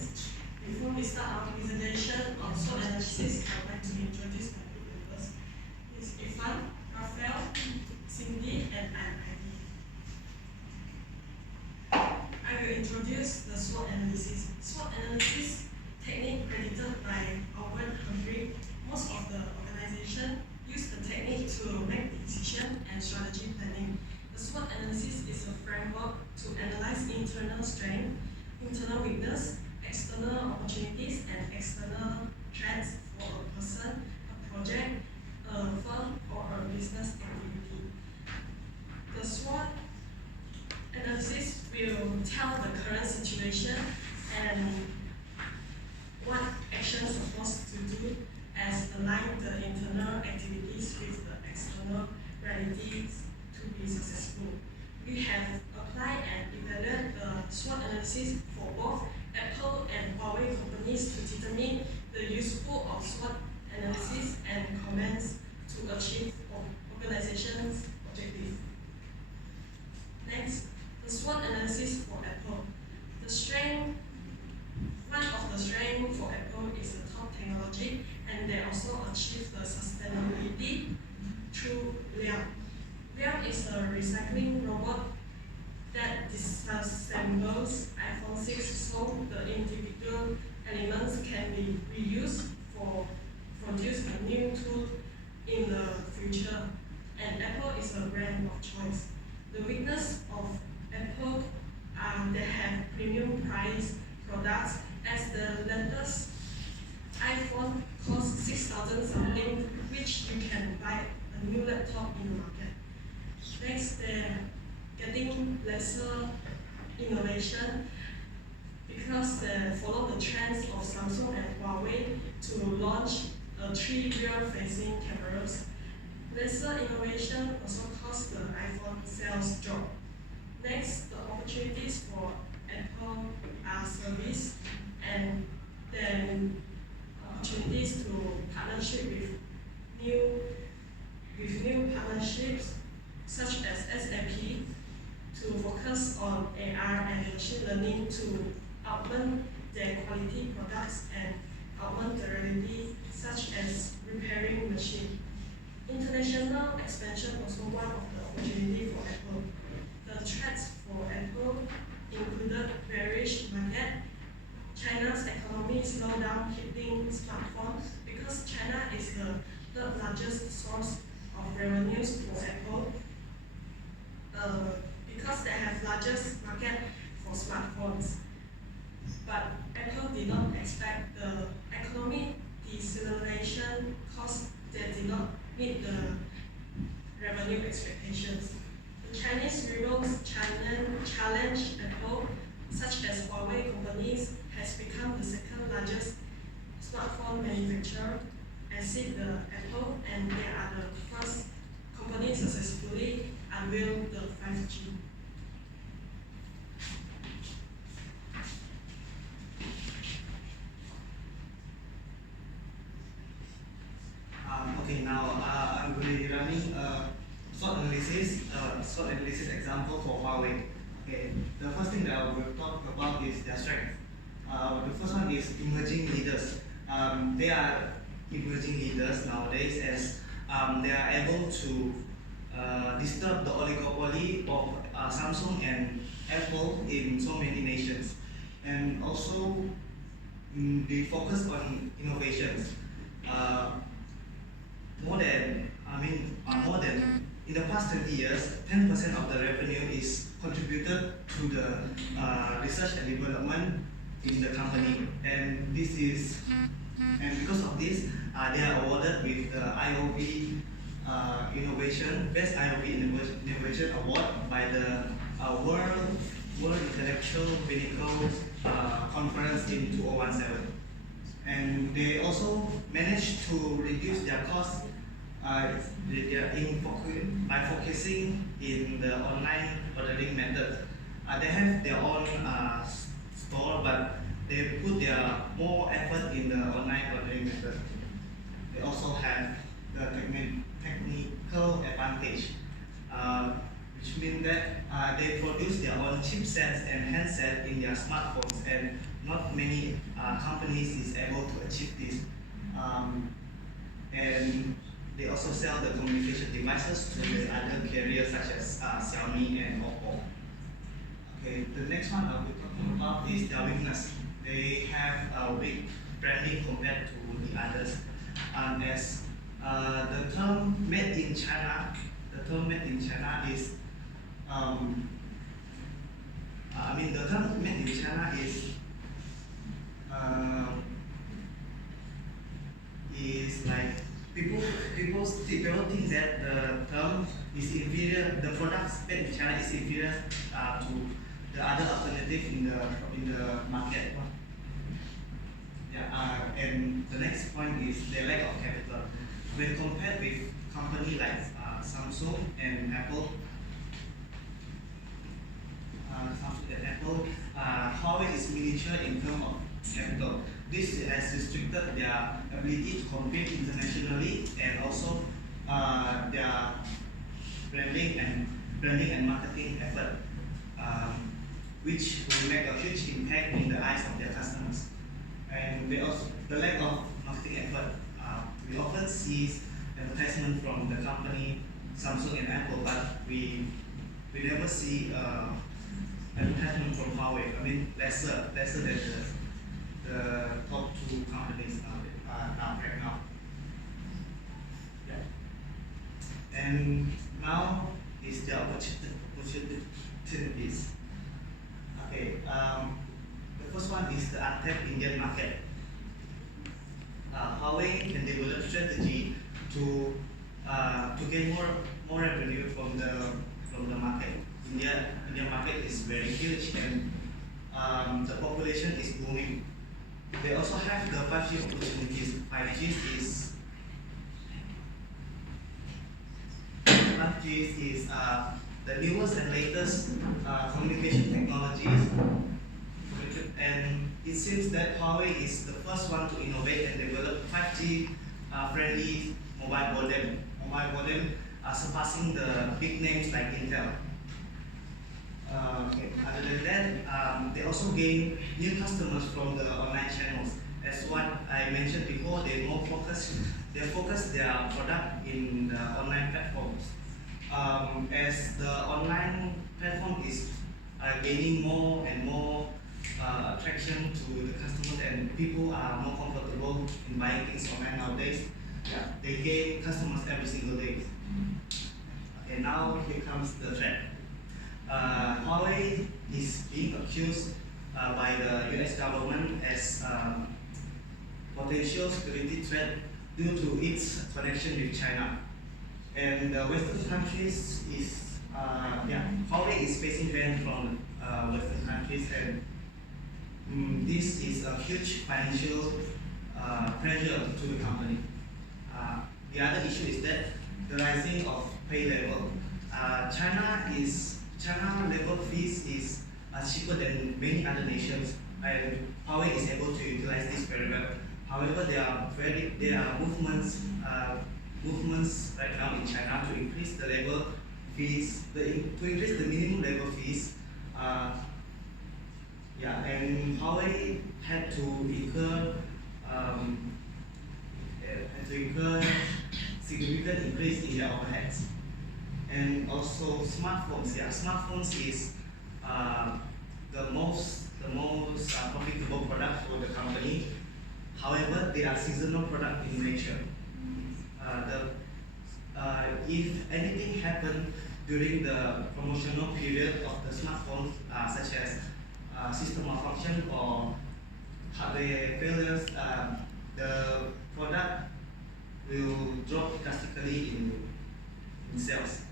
students. Before we start our presentation on SWOT analysis, I would like to introduce my group members. It's Ifan, Raphael, Cindy, and Ivy. I will introduce the SWOT analysis. SWOT analysis technique credited by Albert Henry. Most of the organization use the technique to make decision and strategy planning. The SWOT analysis is a framework to analyze internal strength, internal weakness, external opportunities, and external threats for a person, a project, a firm, or a business activity. The SWOT analysis will tell the current situation and what actions are supposed to do as align the internal activities with the external realities to be successful. We have applied and evaluated the SWOT analysis for both Apple and Huawei companies to determine the useful of SWOT analysis and comments to achieve organization's objectives. Next, the SWOT analysis for Apple. One of the strengths for Apple is the top technology, and they also achieve the sustainability through Liang. Liang is a recycling robot that disassembles iPhone 6 so the individual elements can be reused for produce a new tool in the future. And Apple is a brand of choice. The weakness of Apple are they have premium price products, as the latest iPhone costs 6,000 something, which you can buy a new laptop in the market. Next, they're getting lesser innovation because they follow the trends of Samsung and Huawei to launch three rear-facing cameras. Lesser innovation also caused the iPhone sales drop. Next, the opportunities for Apple are service and then opportunities to partnership with new partnerships such as SAP to focus on AR and machine learning to augment their quality products and augment the reality such as repairing machine. International expansion also one of the opportunities for Apple. The threats for Apple included bearish market, China's economy slowed down hitting smartphones because China is the third largest source of revenues for Apple because they have largest market for smartphones. But Apple did not expect the economic deceleration because they did not meet the revenue expectations. The Chinese rivals challenge Apple, such as Huawei companies, has become the second largest smartphone manufacturer, exceed the Apple, and they are the first company successfully unveil the 5G. Okay, now I'm going to be running a SWOT analysis example for Huawei. Okay, the first thing that I will talk about is their strength. The first one is emerging leaders. They are emerging leaders nowadays as they are able to disturb the oligopoly of Samsung and Apple in so many nations. And also, they focus on innovations. More than in the past 20 years, 10% of the revenue is contributed to the research and development in the company, and because of this, they are awarded with the IOV Best IOV Innovation Award by the World Intellectual Vehicle Conference in 2017. And they also managed to reduce their costs by focusing in the online ordering method. They have their own store, but they put their more effort in the online ordering method. They also have the technical advantage, which means that they produce their own on chipsets and handsets in their smartphones, and not many companies is able to achieve this. And they also sell the communication devices to the other carriers such as Xiaomi and Oppo. Okay, the next one I'll be talking about is their weakness. They have a weak branding compared to the others. As the term "made in China," the term "made in China" is, the term "made in China" is like people think that the term is inferior. The products made in China is inferior to the other alternative in the market. Yeah, and the next point is the lack of capital. When compared with companies like Samsung and Apple, Huawei is miniature in terms of capital. This has restricted their ability to compete internationally, and also their branding and marketing effort, which will make a huge impact in the eyes of their customers. And the lack of marketing effort, we often see advertisement from the company Samsung and Apple, but we never see advertisement from Huawei. Lesser than the top two companies right now. Yeah. And now is the opportunities. Okay. The first one is the untapped Indian market. Huawei can develop strategy to gain more revenue from the market. Indian market is very huge, and the population is booming. They also have the 5G opportunities. 5G is the newest and latest communication technologies, and it seems that Huawei is the first one to innovate and develop 5G friendly mobile modem, surpassing the big names like Intel. Other than that, they also gain new customers from the online channels. As what I mentioned before, they focus their product in the online platforms. As the online platform is gaining more and more attraction to the customers, and people are more comfortable in buying things online nowadays. Yeah, they gain customers every single day. Okay, now here comes the threat. Huawei is being accused by the US government as potential security threat due to its connection with China. And the Western countries Huawei is facing ban from Western countries, and this is a huge financial pressure to the company. The other issue is that the rising of pay level. China level fees is cheaper than many other nations, and Huawei is able to utilize this very well. However, there are movements right now in China to increase the level fees, to increase the minimum level fees. And Huawei had to incur significant increase in their overheads. And also smartphones. Smartphones is the most profitable product for the company. However, they are seasonal product in nature. If anything happened during the promotional period of the smartphones, such as system malfunction or hardware failures, the product will drop drastically in sales.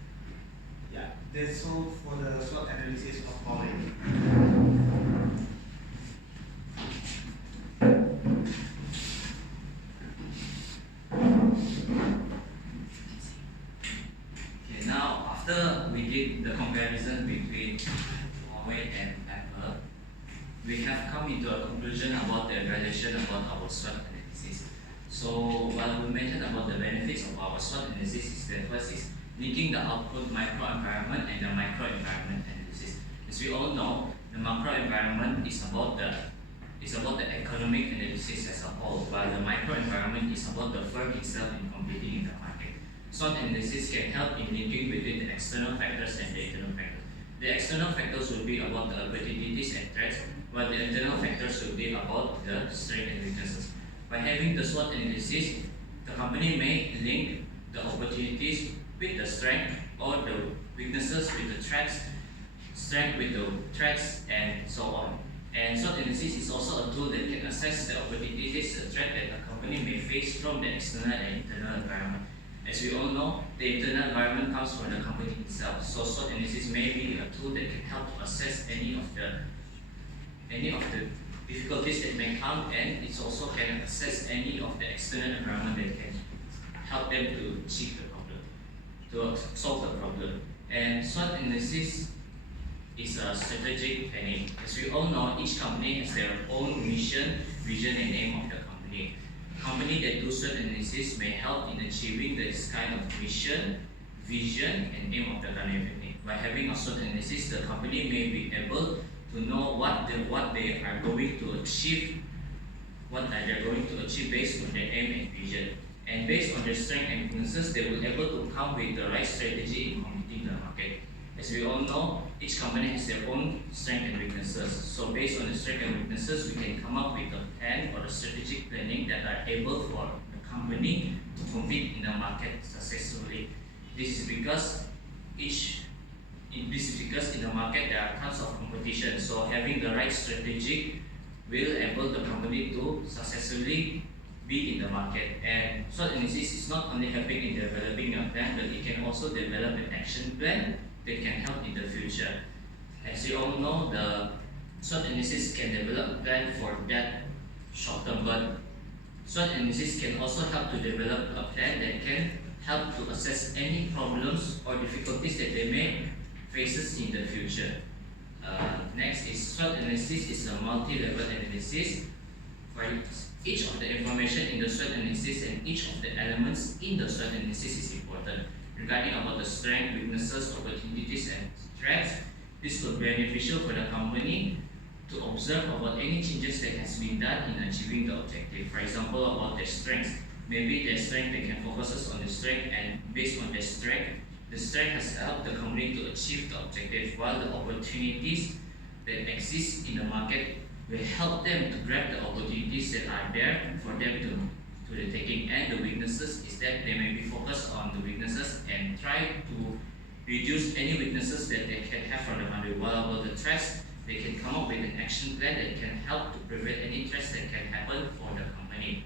Yeah, that's all for the SWOT analysis of Huawei. Okay, now after we did the comparison between Huawei and Apple, we have come into a conclusion about the evaluation about our SWOT analysis. So while we mentioned about the benefits of our SWOT analysis, is the first is linking the output microenvironment and the microenvironment analysis. As we all know, the macro environment is about the economic analysis as a whole, while the micro environment is about the firm itself in competing in the market. SWOT analysis can help in linking between the external factors and the internal factors. The external factors will be about the opportunities and threats, while the internal factors will be about the strengths and weaknesses. By having the SWOT analysis, the company may link the opportunities with the strength or the weaknesses with the threats, strength with the threats, and so on. And SWOT analysis is also a tool that can assess the opportunities, the threat that a company may face from the external and internal environment. As we all know, the internal environment comes from the company itself. So SWOT analysis may be a tool that can help to assess any of the difficulties that may come, and it also can assess any of the external environment that can help them to achieve the problem, to solve the problem. And SWOT analysis is a strategic planning. As we all know, each company has their own mission, vision, and aim of the company. A company that do SWOT analysis may help in achieving this kind of mission, vision, and aim of the company. By having a SWOT analysis, the company may be able to know what they are going to achieve, based on their aim and vision. And based on their strengths and weaknesses, they will be able to come with the right strategy in competing in the market. As we all know, each company has their own strengths and weaknesses. So based on the strengths and weaknesses, we can come up with a plan or a strategic planning that are able for the company to compete in the market successfully. This is because in the market there are tons of competition. So having the right strategy will enable the company to successfully be in the market. And SWOT analysis is not only helping in developing a plan, but it can also develop an action plan that can help in the future. As you all know, the SWOT analysis can develop a plan for that short term, but SWOT analysis can also help to develop a plan that can help to assess any problems or difficulties that they may faces in the future. Next is SWOT analysis is a multi-level analysis. For each of the information in the SWOT analysis and each of the elements in the SWOT analysis is important. Regarding about the strengths, weaknesses, opportunities, and threats, this could be beneficial for the company to observe about any changes that has been done in achieving the objective. For example, about their strengths. Maybe their strength, they can focus on the strength, and based on their strength, the strength has helped the company to achieve the objective, while the opportunities that exist in the market will help them to grab the opportunities that are there for them to the taking. And the weaknesses is that they may be focused on the weaknesses and try to reduce any weaknesses that they can have from the market. While about the threats, they can come up with an action plan that can help to prevent any threats that can happen for the company.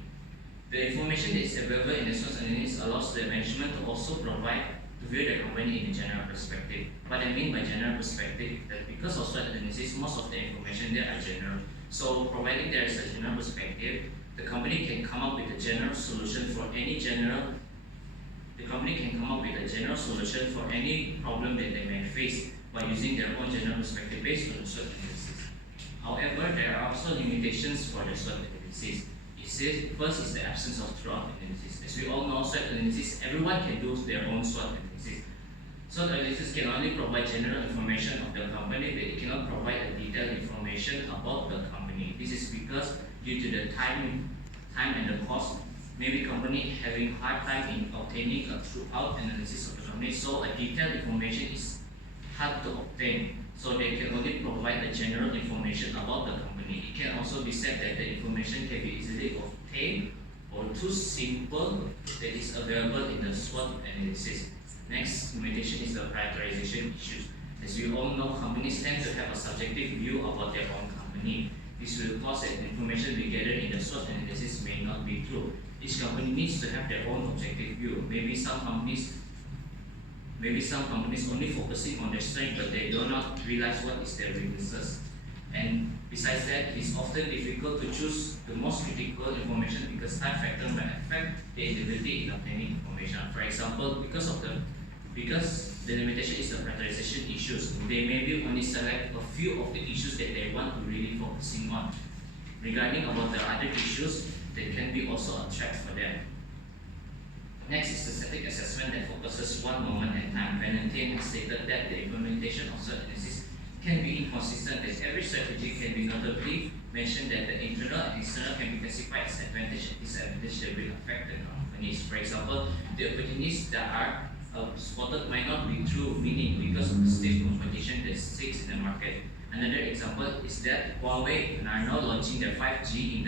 The information that is available in the SWOT analysis allows the management to also provide to view the company in a general perspective. What I mean by general perspective, that because of SWOT analysis, most of the information there are general. So providing there is a general perspective, the company can come up with a general solution for any problem that they may face by using their own general perspective based on the SWOT analysis. However, there are also limitations for the SWOT analysis. First is the absence of thorough analysis. As we all know, SWOT analysis, everyone can do their own SWOT analysis. SWOT analysis can only provide general information of the company, but it cannot provide a detailed information about the company. This is because due to the time and the cost, maybe company having hard time in obtaining a thorough analysis of the company, so a detailed information is hard to obtain. So they can only provide a general information about the company. It can also be said that the information can be easily obtained or too simple that is available in the SWOT analysis. Next limitation is the prioritization issues. As we all know, companies tend to have a subjective view about their own company. This will cause that information we gather in the SWOT analysis may not be true. Each company needs to have their own objective view. Maybe some companies only focusing on their strength, but they do not realize what is their weaknesses. And besides that, it is often difficult to choose the most critical information because time factor may affect the ability in obtaining information. For example, because the limitation is the prioritization issues, they maybe only select a few of the issues that they want to really focusing on. Regarding about the other issues, that can be also a threat for them. Next is the static assessment that focuses one moment at a time. Valentine has stated that the implementation of SWOT analysis can be inconsistent as every strategy can be notably mentioned that the internal and external can be classified as advantage and disadvantage that will affect the companies. For example, the opportunities that are spotted might not be true, meaning because of the stiff competition that exists in the market. Another example is that Huawei are now launching their 5G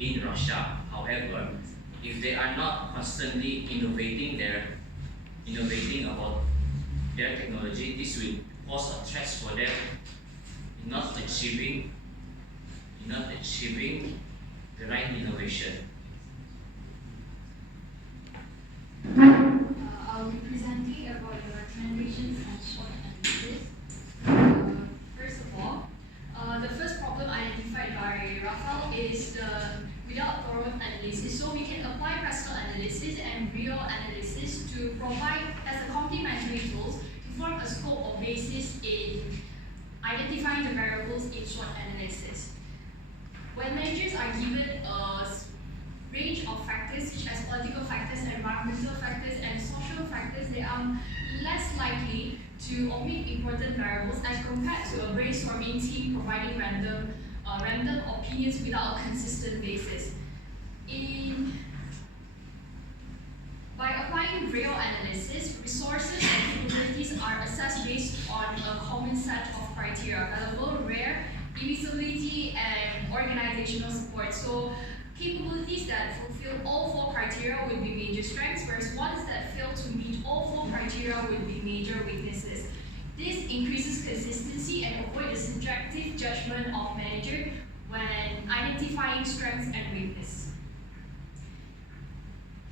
in Russia. However, if they are not constantly innovating about their technology, this will pose a threat for them in not achieving the right innovation. I'll be presenting about the recommendations and SWOT analysis. First of all, the first problem identified by Rafael is the without thorough analysis. So we can apply personal analysis and real analysis to provide as a complementary tools to form a scope or basis in identifying the variables in SWOT analysis. When managers are given a range of factors such as political factors, environmental factors, and social factors, they are less likely to omit important variables as compared to a brainstorming team providing random opinions without a consistent basis. By applying real analysis, resources and capabilities are assessed based on a common set of criteria: available, rare, divisibility, and organizational support. So capabilities that fulfill all four criteria will be major strengths, whereas ones that fail to meet all four criteria will be major weaknesses. This increases consistency and avoid the subjective judgment of manager when identifying strengths and weakness.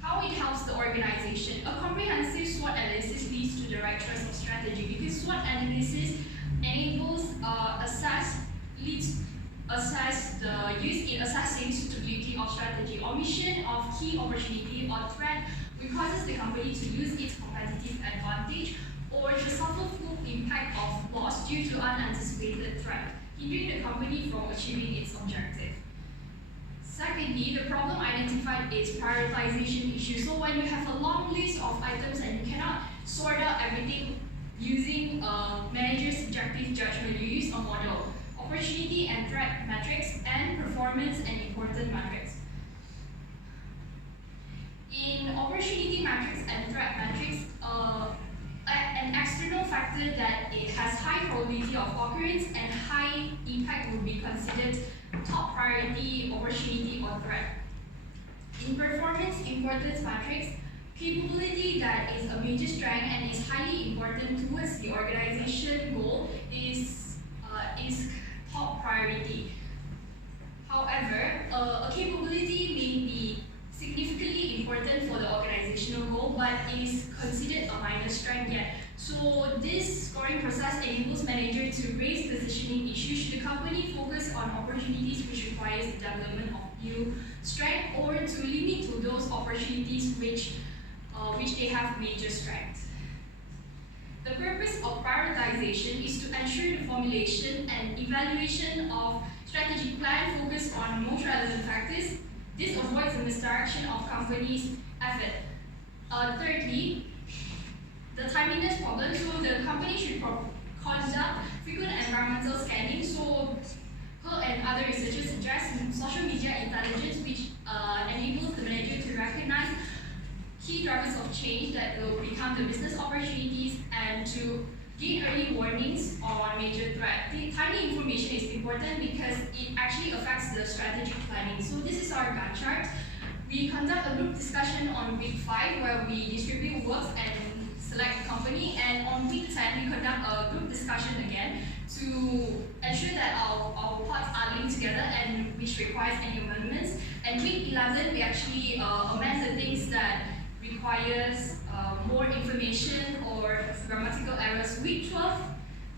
How it helps the organization. A comprehensive SWOT analysis leads to the right choice of strategy because SWOT analysis enables assess the use in assessing suitability of strategy. Omission of key opportunity or threat which causes the company to lose its competitive advantage or to suffer full impact of loss due to unanticipated threat, hindering the company from achieving its objective. Secondly, the problem identified is prioritization issue. So when you have a long list of items and you cannot sort out everything using a manager's subjective judgment, you use a model. Opportunity and threat metrics and performance and important metrics. In opportunity metrics and threat metrics, an external factor that it has high probability of occurrence and high impact will be considered top priority, opportunity, or threat. In performance importance metrics, capability that is a major strength and is highly important towards the organization goal is top priority. However, a capability may be significantly important for the organizational goal, but it is considered a minor strength yet. So this scoring process enables manager to raise positioning issues should the company focus on opportunities which requires the development of new strength or to limit to those opportunities which they have major strengths. The purpose of prioritization is to ensure the formulation and evaluation of strategic plan focused on most relevant factors. This avoids the misdirection of companies' effort. Thirdly, the timeliness problem. So the company should conduct frequent environmental scanning. So her and other researchers suggest social media intelligence, which enables the manager to recognize key drivers of change that will become the business opportunities and to gain early warnings on major threat. The timely information is important because it actually affects the strategic planning. So this is our Gantt chart. We conduct a group discussion on week 5 where we distribute works and select the company, and on week 10 we conduct a group discussion again to ensure that our parts are linked together and which requires any amendments. And week 11 we actually amend the things that requires more information or grammatical errors. Week 12,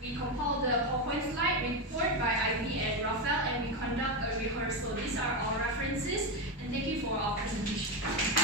we compile the PowerPoint slide report by Ivy and Rafael, and we conduct a rehearsal. These are our references, and thank you for our presentation.